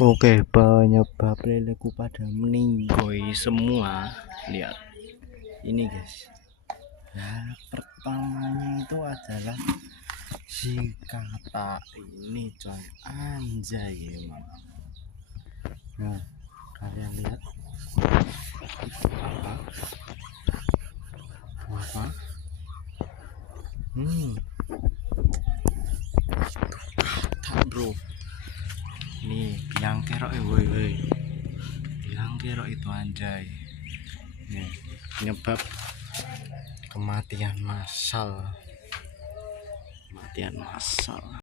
Oke, penyebab leleku pada meninggoy semua. Lihat ini guys. Nah, pertamanya itu adalah si kata ini coy, anjay emang. Nah, kalian lihat apa? Apa? Tak bro. Nih, biang kerok woi. Biang kerok itu anjay. Nih, penyebab kematian massal. Kematian massal.